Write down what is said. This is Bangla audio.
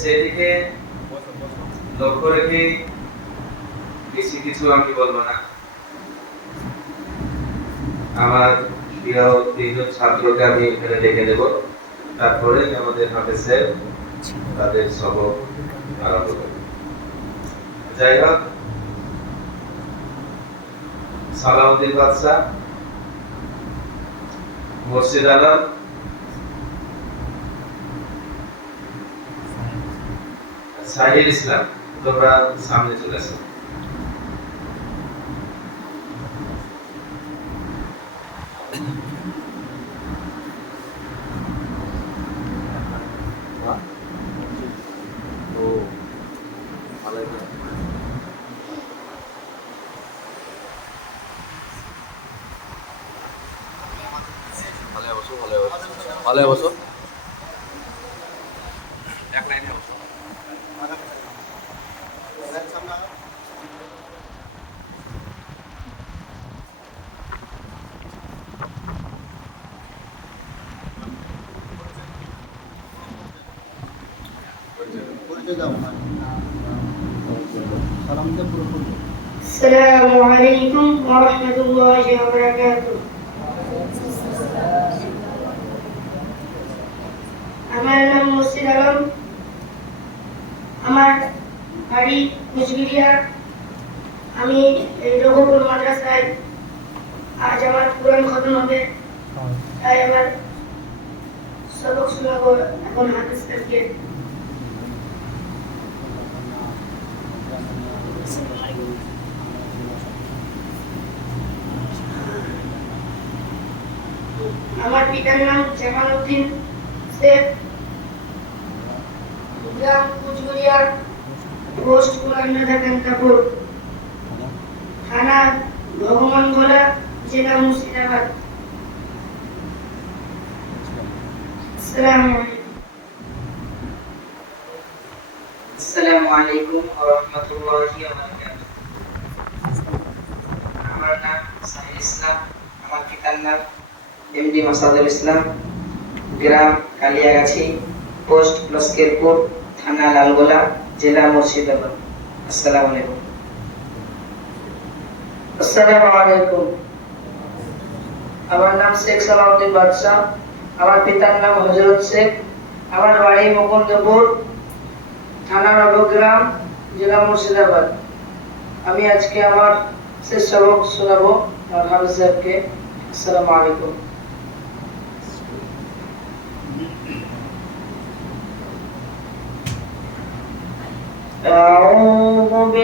সেদিকে লক্ষ্য রেখে বেশি কিছু আমি বলবো না। আমার প্রিয় তিনজন ছাত্রকে আমি এখানে ডেকে দেব, তারপরে আমাদের হাফেজের তাদের সবক আরম্ভ করবে। যাই হোক, সালাউদ্দিন বাদশাহ, মুর্শিদ আলম, সাহিল ইসলাম, তোমরা সামনে চলে আসো। ভালো বসো, এক লাইনে বসো। السلام عليكم ورحمة الله وبركاته. আমার নাম মুর্শিদ আলম, আমার বাড়ি কুচবিহার। আমি রঘুপুর মাদ্রাসায় আজ আমার কোরআন খতম হবে, তাই আমার সবক শোনাবো এখন হাদিস থেকে। আমার পিতার নাম জামালউদ্দিন শেখ, গ্রাম কুচবিহার, পোস্ট পুরান্নাদা কান্তাপুর, থানা ভগবানগোলা, জেলা মুর্শিদাবাদ। আসসালামু আলাইকুম ওয়া রাহমাতুল্লাহি ওয়া বারাকাতুহু। আমার নাম সাহিল ইসলাম, আমার পিতার নাম এমডি মাসাদুল ইসলাম, গ্রাম কালিয়াগাছি, পোস্ট লস্করপুর, থানা লালগোলা, জেলা মুর্শিদাবাদ। আসসালামু আলাইকুম। আসসালামু আলাইকুম। আমার নাম শেখ সালাউদ্দিন বাদশাহ, আমার পিতার নাম হযরত শেখ, আমার বাড়ি মুকুন্দপুর, থানা নবগ্রাম, জেলা মুর্শিদাবাদ। আমি আজকে আমার শেষ সবক শোনাবো আমার হাফেজ সাহেবকে। আসসালামু আলাইকুম। أعوذ